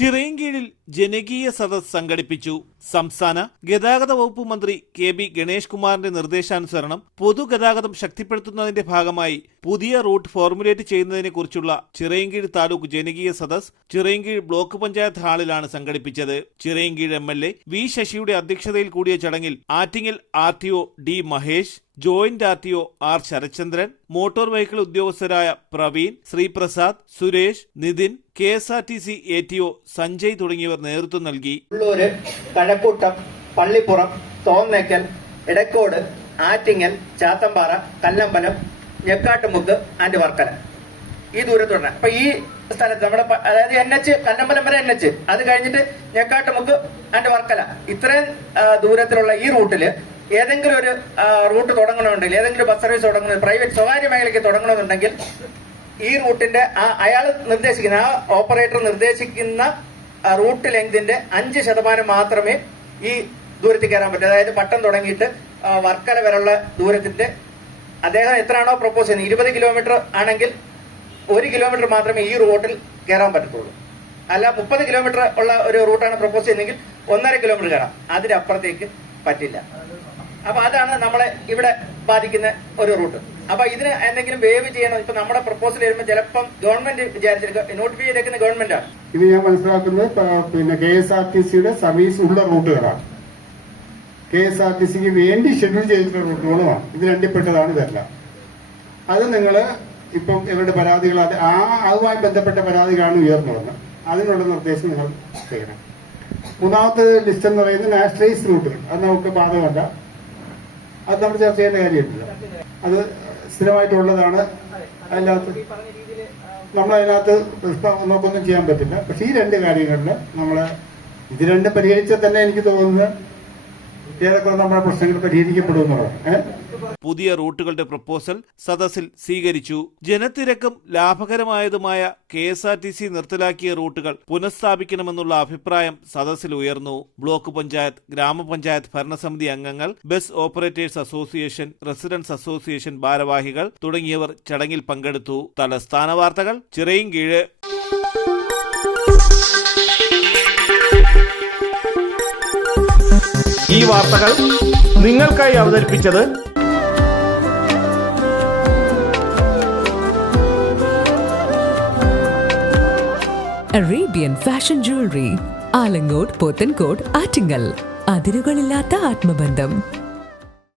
ചിറയൻകീഴിൽ ജനകീയ സദസ്സ് സംഘടിപ്പിച്ചു. സംസ്ഥാന ഗതാഗത വകുപ്പ് മന്ത്രി കെ.ബി. ഗണേഷ് കുമാറിന്റെ നിർദ്ദേശാനുസരണം പൊതുഗതാഗതം ശക്തിപ്പെടുത്തുന്നതിന്റെ ഭാഗമായി പുതിയ റൂട്ട് ഫോർമുലേറ്റ് ചെയ്യുന്നതിനെക്കുറിച്ചുള്ള ചിറയൻകീഴ് താലൂക്ക് ജനകീയ സദസ്സ് ചിറയൻകീഴ് ബ്ലോക്ക് പഞ്ചായത്ത് ഹാളിലാണ് സംഘടിപ്പിച്ചത്. ചിറയൻകീഴ് എം.എൽ.എ. വി. ശശിയുടെ അധ്യക്ഷതയിൽ കൂടിയ ചടങ്ങിൽ Attingal RTO. D. Mahesh, joint RTO. R. Sarathchandran, motor vehicle ഉദ്യോഗസ്ഥരായ പ്രവീൺ, ശ്രീപ്രസാദ്, സുരേഷ്, നിതിൻ, കെ.എസ്.ആർ.ടി.സി. എ.ടി.ഒ. സഞ്ജയ് തുടങ്ങിയവർ നേതൃത്വം നൽകി. കഴക്കൂട്ടം, പള്ളിപ്പുറം, തോന്നേക്കൽ, എടക്കോട്, ആറ്റിങ്ങൽ, ചാത്തമ്പാറ, കല്ലമ്പലം, ഞെക്കാട്ടുമുക്ക് ആൻഡ് വർക്കല ഈ ദൂരത്തുണ്ട്. അപ്പൊ ഈ സ്ഥലത്ത് നമ്മുടെ അതായത് NH കല്ലമ്പലം വരെ NH, അത് കഴിഞ്ഞിട്ട് ഞെക്കാട്ടുമുക്ക് ആൻഡ് വർക്കല ഇത്രയും ദൂരത്തിലുള്ള ഈ റൂട്ടില് ഏതെങ്കിലും ഒരു റൂട്ട് തുടങ്ങണമെന്നുണ്ടെങ്കിൽ, ഏതെങ്കിലും ബസ് സർവീസ് തുടങ്ങുന്നത് പ്രൈവറ്റ് സ്വകാര്യ മേഖലയ്ക്ക് തുടങ്ങണമെന്നുണ്ടെങ്കിൽ ഈ റൂട്ടിന്റെ അയാൾ നിർദ്ദേശിക്കുന്ന ആ ഓപ്പറേറ്റർ നിർദ്ദേശിക്കുന്ന റൂട്ട് ലെങ്തിന്റെ 5% മാത്രമേ ഈ ദൂരത്തിൽ കയറാൻ പറ്റൂ. അതായത് പട്ടം തുടങ്ങിയിട്ട് വർക്കല വരെയുള്ള ദൂരത്തിന്റെ അദ്ദേഹം എത്രയാണോ പ്രപ്പോസ് ചെയ്യുന്നത്, 20 കിലോമീറ്റർ ആണെങ്കിൽ 1 കിലോമീറ്റർ മാത്രമേ ഈ റൂട്ടിൽ കയറാൻ പറ്റത്തുള്ളൂ. അല്ല 30 കിലോമീറ്റർ ഉള്ള ഒരു റൂട്ടാണ് പ്രപ്പോസ് ചെയ്യുന്നതെങ്കിൽ 1.5 കിലോമീറ്റർ കയറാം, അതിനപ്പുറത്തേക്ക് പറ്റില്ല. അപ്പൊ അതാണ് നമ്മളെ ഇവിടെ ബാധിക്കുന്ന ഒരു റൂട്ട്. അപ്പൊ ഇതിന് എന്തെങ്കിലും വേവ് ചെയ്യണം. ഇപ്പൊ നമ്മുടെ പ്രപ്പോസൽ വരുമ്പോൾ ചിലപ്പം ഗവൺമെന്റ് വിചാരിച്ചിരിക്കും, നോട്ടിഫൈ ചെയ്തേക്കുന്ന ഗവൺമെന്റ് ആണ്. ഇത് ഞാൻ മനസ്സിലാക്കുന്നത് KSRTCയുടെ സർവീസ് ഉള്ള റൂട്ടുകളാണ്, KSRTCക്ക് വേണ്ടി ഷെഡ്യൂൾ ചെയ്തിട്ടുള്ള റൂട്ടുകളുമാണ്. ഇത് രണ്ടിൽപ്പെട്ടതാണ് ഇതെല്ലാം. അത് നിങ്ങൾ ഇപ്പം ഇവരുടെ പരാതികൾ അതുമായി ബന്ധപ്പെട്ട പരാതികളാണ് ഉയർന്നു വന്നത്. അതിനുള്ള നിർദ്ദേശം നിങ്ങൾ ചെയ്യണം. മൂന്നാമത്തെ ലിസ്റ്റ് എന്ന് പറയുന്നത് നാഷണലൈസ് റൂട്ടുകൾ. അത് നമുക്ക് ബാധകമല്ല, അത് നമ്മൾ ചർച്ച ചെയ്യേണ്ട കാര്യമില്ല. അത് സ്ഥിരമായിട്ടുള്ളതാണ്. അതിനകത്ത് നമ്മളതിനകത്ത് നമുക്കൊന്നും ചെയ്യാൻ പറ്റില്ല. പക്ഷെ ഈ രണ്ട് കാര്യങ്ങളിൽ നമ്മൾ ഇത് രണ്ടും പരിഹരിച്ചാൽ തന്നെ എനിക്ക് തോന്നുന്നത് ഏതൊക്കെ നമ്മുടെ പ്രശ്നങ്ങൾ പരിഹരിക്കപ്പെടുമെന്നുള്ളതാണ്. പുതിയ റൂട്ടുകളുടെ പ്രപ്പോസൽ സദസ്സിൽ സ്വീകരിച്ചു. ജനത്തിരക്കും ലാഭകരമായതുമായ KSRTC നിർത്തലാക്കിയ റൂട്ടുകൾ പുനഃസ്ഥാപിക്കണമെന്നുള്ള അഭിപ്രായം സദസ്സിൽ ഉയർന്നു. ബ്ലോക്ക് പഞ്ചായത്ത്, ഗ്രാമപഞ്ചായത്ത് ഭരണസമിതി അംഗങ്ങൾ, bus operators association, residence association ഭാരവാഹികൾ തുടങ്ങിയവർ ചടങ്ങിൽ പങ്കെടുത്തു. തലസ്ഥാന വാർത്തകൾ, ചിറയൻകീഴ്. ഈ വാർത്തകൾ നിങ്ങൾക്കായി അവതരിപ്പിച്ചത് Arabian fashion jewellery, Alangode, Pothencode, Attingal. അതിരുകളില്ലാത്ത ആത്മബന്ധം.